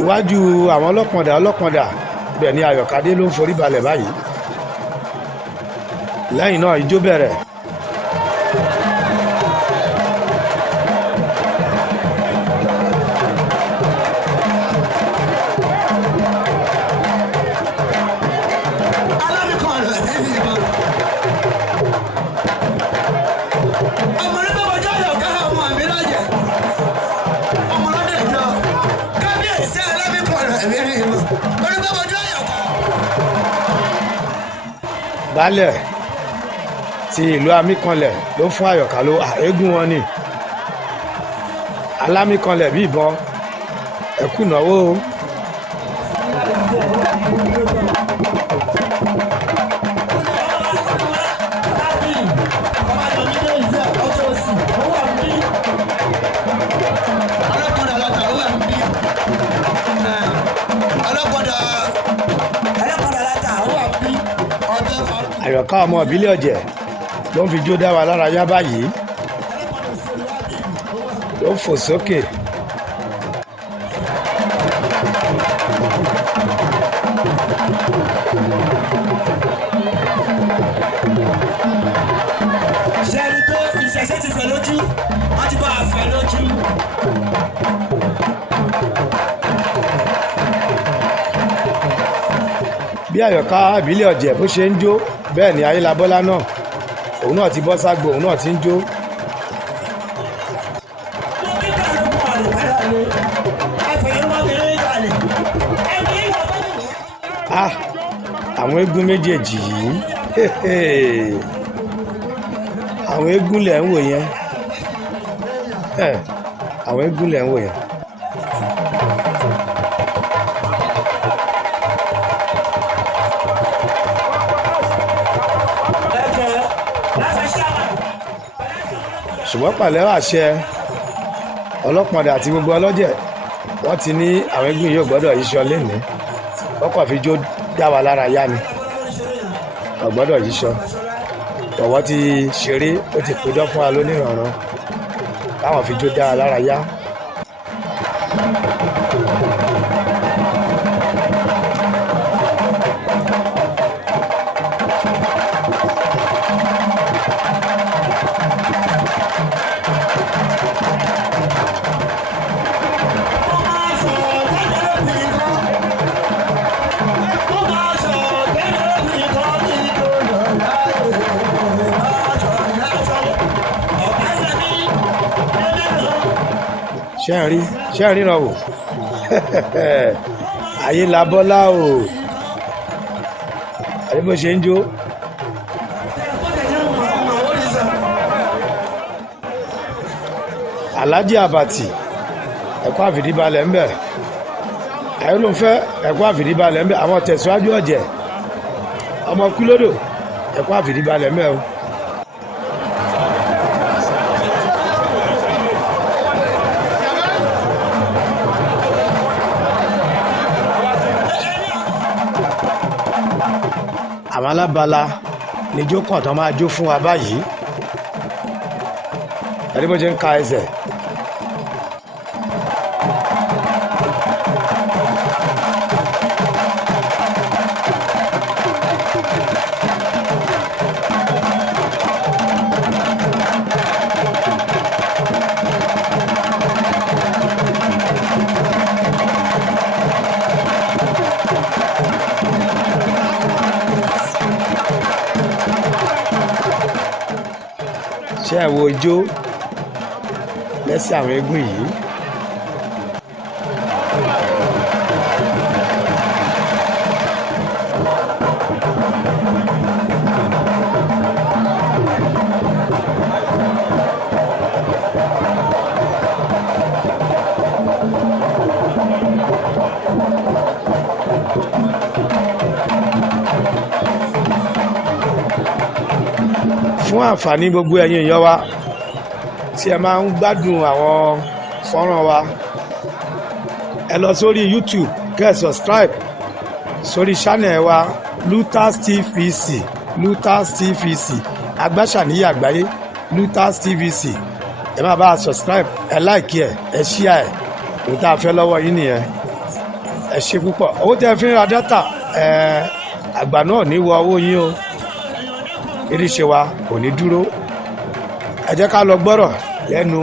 Iwájú àwọn ọlọ́pọ̀ndà bẹ̀ ni Àyọ̀kádé ló ń forí balẹ̀ báyìí. Lẹ́yìn náà ijó bẹ̀rẹ̀. Baálẹ̀ ti ìlú Amíkanlẹ̀ ló fún Àyọ̀ká ló eégún wọn ni. Alámíkanlẹ̀ bí ìbọn ẹ̀kú ìnáwó. Àyọ̀ká ọmọ ìbílẹ̀ Ọ̀jẹ̀ ló ń fi jó dá wa lára yá báyìí. tó fò sókè. ṣẹ́ni tó ìṣẹ̀ṣẹ̀ ti fẹ̀ lójú wọ́n ti bá a fẹ̀ lójú. bí àyọ̀ká àbílẹ̀ ọ̀jẹ̀ bó ṣe ń jó bẹ́ẹ̀ ni ayélabọ́lá náà òun náà ti bọ́ ságbo òun náà ti ń jó. Àwọn eégún méjèèjì yìí àwọn eégún lẹ̀ ń wò yẹn àwọn eégún lẹ̀ ń wò yẹn. ṣùgbọ́n pàlẹ́ àṣẹ ọlọ́pàá àti gbogbo ọlọ́jẹ̀ wọ́n ti ní àwọn eégún yóò gbọ́dọ̀ yíṣọ lénìí wọ́n kàn fi jó dá wa lára yá ni ọ̀gbọ́dọ̀ yíṣọ ọ̀wọ́ ti ṣeré ó ti pidán fún wa lónìrànràn káwọn fi jó dá wa lára yá. ṣé ń ríran wò ayélabọ́lá o àbí bó ṣe ń jó. Alhaji Abati ẹ̀kọ́ àfìdíbalẹ̀ ń bẹ̀ ayélujáfẹ́ ẹ̀kọ́ àfìdíbalẹ̀ ń bẹ̀ àwọn tẹ̀síwájú ọ̀jẹ̀ ọmọ kúlódò ẹ̀kọ́ àfìdíbalẹ̀ ń bẹ̀ o. àwọn alábala níjó kàn tán máa jó fún wa báyìí ẹni bó ṣe ń ka ẹsẹ̀. ṣé ẹ wo ijó lẹ́sẹ̀ àwọn eégún yìí. fún àǹfààní gbogbo ẹ̀yin èèyàn wa tí ẹ máa ń gbádùn àwọn fọ́nrán wa ẹ lọ sórí YouTube kẹ́ ẹ subscribe sórí channel wa Lutas TVC Lutas TVC Agbasaniya Agbaye Lutas TVC ẹ máa bá a subscribe ẹ like ẹ share ẹ òun tá a fẹ́ lọ́wọ́ yín nìyẹn ẹ ṣe púpọ̀ owó tẹ́ ẹ fi ń ra dátà àgbà náà ní wọ owó yín o iríṣẹ́ wa kò ní dúró ẹ jẹ́ ká lọ gbọ́rọ̀ lẹ́nu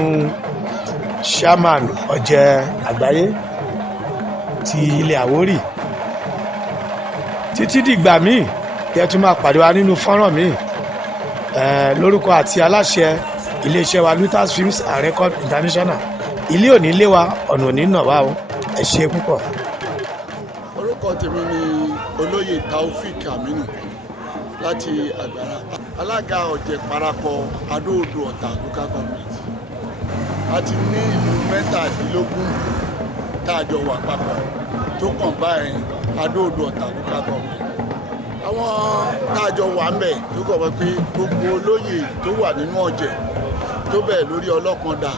chairman Oje Agbaye ti ilẹ̀ Àwórì títí dìgbà míì kí ẹ tún máa pàdé wa nínú fọ́nrán míì lórúkọ àti aláṣẹ iléeṣẹ́ wa Lutas Films and Record International ilé òní lé wa ọ̀nà òní nà wá o ẹ ṣe púpọ̀. orúkọ tèmi ni olóyè Taofik Aminu láti Àgbàrá alága ọ̀jẹ̀ parapọ̀ Ado Oje Otta local government a ti ní ìlú mẹ́tàdínlógún tá a jọ wà papọ̀ tó kàn báyìí Ado Oje Otta local government àwọn tá a jọ wà ń bẹ̀ tó kàn wọ́n pé gbogbo olóyè tó wà nínú ọ̀jẹ̀ tó bẹ̀ lórí ọlọ́kàndá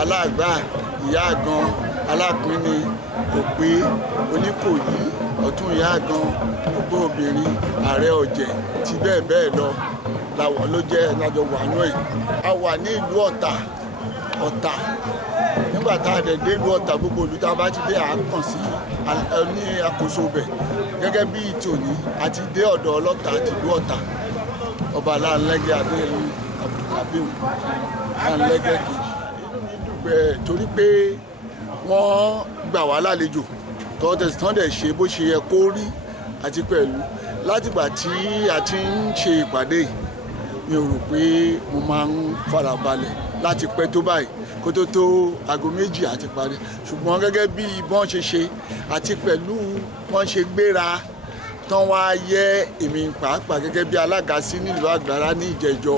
aláàgbà ìyá àgan alápínní òpé oníkòyí ọ̀tún ìyá àgan òpó obìnrin ààrẹ ọ̀jẹ̀ ti bẹ́ẹ̀ bẹ́ẹ̀ lọ làwọn ló jẹ́ lájọ wà nú ẹ̀ a wà ní ìlú Ọ̀tà nígbà tá a dẹ̀ dé ìlú Ọ̀tà gbogbo ìlú tá a bá ti dé àákàn sí ní àkóso bẹ̀ gẹ́gẹ́ bí tòní àti dé ọ̀dọ̀ ọlọ́ta àti ìlú Ọ̀tà ọba Láńlẹ́gẹ́ Adéyẹmí Abdulkabeem Láńlẹ́gẹ́ kejì. Inú mi dùn pé torí pé wọ́n gbà wá lálejò tán dẹ̀ ṣe bó ṣe yẹ kó rí àti pẹ̀lú látìgbà tí a ti ń ṣe ìpàdé yìí mi ò rò pé mo máa ń farabalẹ̀ láti pẹ́ tó báyìí kó tó aago méjì àti parí ṣùgbọ́n gẹ́gẹ́ bí bọ́n ṣe ṣe àti pẹ̀lú wọ́n ṣe gbéra tán wá yẹ èmi pàápàá gẹ́gẹ́ bí alága sí nílùú Àgbàrá ní ìjẹjọ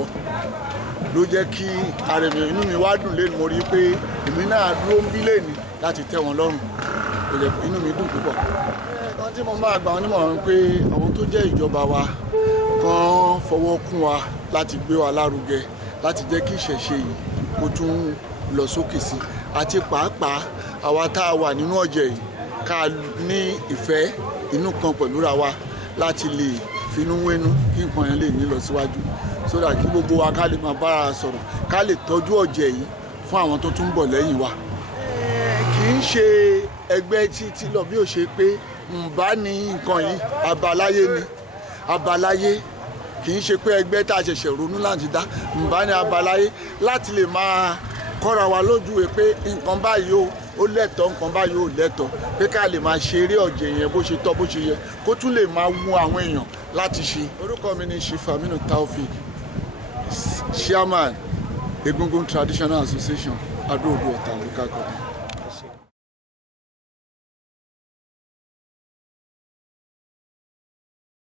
ló jẹ́ kí àrẹ̀mí inú mi wá dùn lẹ́nu mo rí pé èmi náà dúró ń bí lẹ́nu láti tẹ́ wọn lọ́rùn inú mi dùn púpọ̀. ẹ̀kan tí mo máa gbà wọn nímọ̀ràn pé àwọn tó jẹ́ ìjọba wa kan fọwọ́ kún wa láti gbé wa lárugẹ láti jẹ́ kí ìṣẹ̀ṣe yìí kó tún lọ sókè sí àti pàápàá àwa tá a wà nínú ọ̀jẹ̀ yìí ká ní ìfẹ́ inú kan pẹ̀lú ra wa láti lè finú wénú kí nǹkan yẹn lè ní lọ síwájú sódà kí gbogbo wa ká lè máa bára sọ̀rọ̀ ká lè tọ́jú ọ̀jẹ̀ yìí fún àwọn tó tún bọ̀ lẹ́yìn wa. kì í ṣe ẹgbẹ́ títí lọ bí ó ṣe pé ǹbá ní nǹkan yìí abaláyé kì í ṣe pé ẹgbẹ́ tá a ṣẹ̀ṣẹ̀ ronú láti dá ǹbá ní abaláyé láti lè máa kọ́ra wa lójú pé nǹkan báyìí ó lẹ́tọ̀ọ́ nǹkan báyìí ó lẹ́tọ̀ọ́ pé ká lè máa ṣe eré ọ̀jẹ̀ yẹn bó ṣe tọ́ bó ṣe yẹ kó tún lè máa wú àwọn èèyàn láti ṣe. orúkọ mi ni Chief Aminu Taofik, Chairman Egungun Traditional Association Ado Oje Otta Local Government.